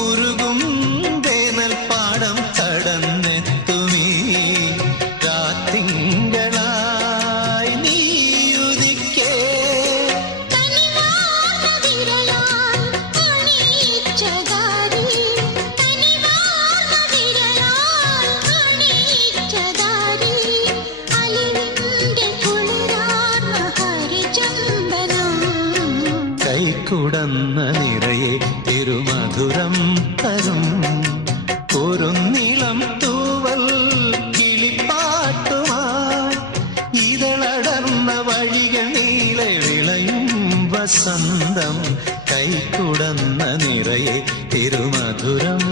ഉരുകും വേനൽ പാടം കടന്നെത്തുമീ രാത്തിങ്കളായി നീയുദിക്കേ. കൈക്കുടന്ന നിറയെ തിരുമധുരം തരും കുറുനിളം തൂവൽ കിളിപ്പാട്ടുമായി ഇതളടർന്ന വഴികൾ നീളെ വിളയും വസന്തം. കൈക്കുടന്ന നിറയെ തിരുമധുരം